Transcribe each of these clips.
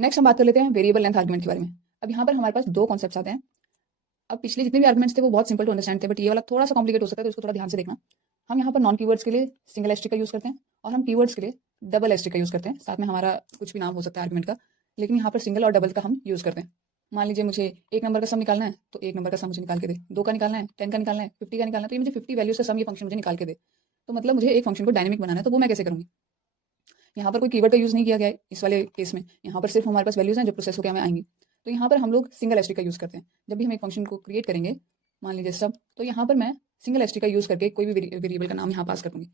Next हम बात कर लेते हैं वेरिएबल लेंथ आर्गुमेंट के बारे में। अब यहाँ पर हमारे पास दो कॉन्सेप्ट्स आते हैं। अब पिछले जितने भी आर्गुमेंट्स थे वो बहुत सिंपल टू अंडरस्टैंड थे, बट ये वाला थोड़ा सा कॉम्प्लिकेट हो सकता है, तो इसको थोड़ा ध्यान से देखना। हम यहाँ पर नॉन कीवर्ड्स के लिए सिंगल एस्ट्रिक का यूज़ करते हैं और हम कीवर्ड्स के लिए डबल एस्ट्रिक का यूज़ करते हैं। साथ में हमारा कुछ भी नाम हो सकता है आर्गुमेंट का, लेकिन यहाँ पर सिंगल और डबल का हम यूज़ करते हैं। मान लीजिए मुझे एक नंबर का सम निकालना है, तो एक नंबर का सम मुझे निकाल के दे। 2 का निकालना है, 10 का निकालना है, 50 का निकालना है, तो ये मुझे 50 वैल्यूज का सम ये फंक्शन मुझे निकाल के दे। तो मतलब मुझे एक फंक्शन को डायनेमिक बनाना है, तो वो मैं कैसे करूँगी? यहाँ पर कोई कीवर्ड का यूज़ नहीं किया गया है इस वाले केस में। यहाँ पर सिर्फ हमारे पास वैल्यूज़ हैं जो प्रोसेस होकर हमें आएंगी। तो यहाँ पर हम लोग सिंगल एस्ट्रिक का यूज़ करते हैं। जब भी हम एक फंक्शन को क्रिएट करेंगे, मान लीजिए सब, तो यहाँ पर मैं सिंगल एस्ट्रिक का यूज़ करके कोई भी वेरिएबल का नाम यहाँ पास कर दूँगी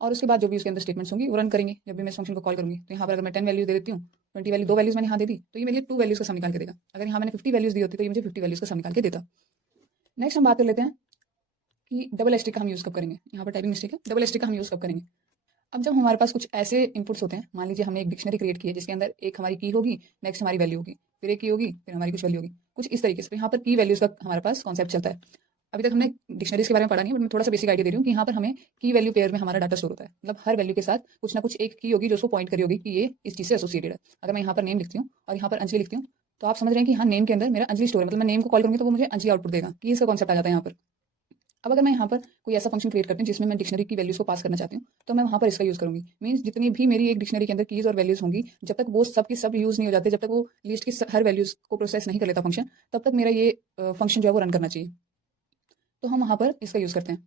और उसके बाद जो भी उसके अंदर स्टेटमेंट्स होंगी वो रन करेंगे जब भी मैं इस फंक्शन को कॉल करूँगी। तो यहाँ पर अगर मैं 10 वैल्यूज दे देती हूँ, 20 वैल्यू, 2 वैल्यूज मैंने यहाँ दे दी, तो ये मेरे लिए 2 वैल्यूज का सम निकाल के देगा। अगर यहाँ मैंने 50 वैल्यूज दी होती तो ये मुझे 50 वैल्यूज का सम निकाल के देता। नेक्स्ट हम बात कर लेते हैं कि डबल एस्ट्रिक का हम यूज़ कब करेंगे। यहाँ पर टाइपिंग मिस्टेक है, डबल एस्ट्रिक का हम यूज़ कब करेंगे? अब जब हमारे पास कुछ ऐसे इनपुट्स होते हैं, मान लीजिए हमने एक डिक्शनरी क्रिएट की है जिसके अंदर एक हमारी की होगी, नेक्स्ट हमारी वैल्यू होगी, फिर एक की होगी, फिर हमारी कुछ वैल्यू होगी, कुछ इस तरीके से। तो यहाँ पर की वैल्यूज का हमारे पास कॉन्सेप्ट चलता है। अभी तक हमने डिक्शनरीज के बारे में पढ़ा नहीं है, बट मैं थोड़ा सा बेसिक आइडिया दे रही हूँ कि यहाँ पर हमें की वैल्यू पेयर में हमारा डाटा स्टोर होता है। मतलब हर वैल्यू के साथ कुछ ना कुछ एक की होगी जो उसको पॉइंट करी होगी कि ये इस चीज़ से एसोसिएटेड है। अगर मैं यहाँ पर नेम लिखती हूँ और यहाँ पर अंजलि लिखती हूँ, तो आप समझ रहे हैं कि हाँ, नेम के अंदर मेरा अंजलि स्टोर है। मतलब मैं नेम को कॉल करूँगी तो वो मुझे अंजलि आउटपुट देगा, कि इसका कॉन्सेप्ट आ जाता है यहाँ पर। अब अगर मैं यहाँ पर कोई ऐसा फंक्शन क्रिएट करती हूँ जिसमें मैं डिक्शनरी की वैल्यूज को पास करना चाहती हूँ, तो मैं वहाँ पर इसका यूज़ करूँगी। मीन्स जितनी भी मेरी एक डिक्शनरी के अंदर कीज़ और वैल्यूज होंगी, जब तक वो सब की सब यूज़ नहीं हो जाते, जब तक वो लिस्ट की हर वैल्यूज को प्रोसेस नहीं कर लेता फंक्शन, तब तक मेरा ये फंक्शन जो है वो रन करना चाहिए। तो हम वहाँ पर इसका यूज़ करते हैं।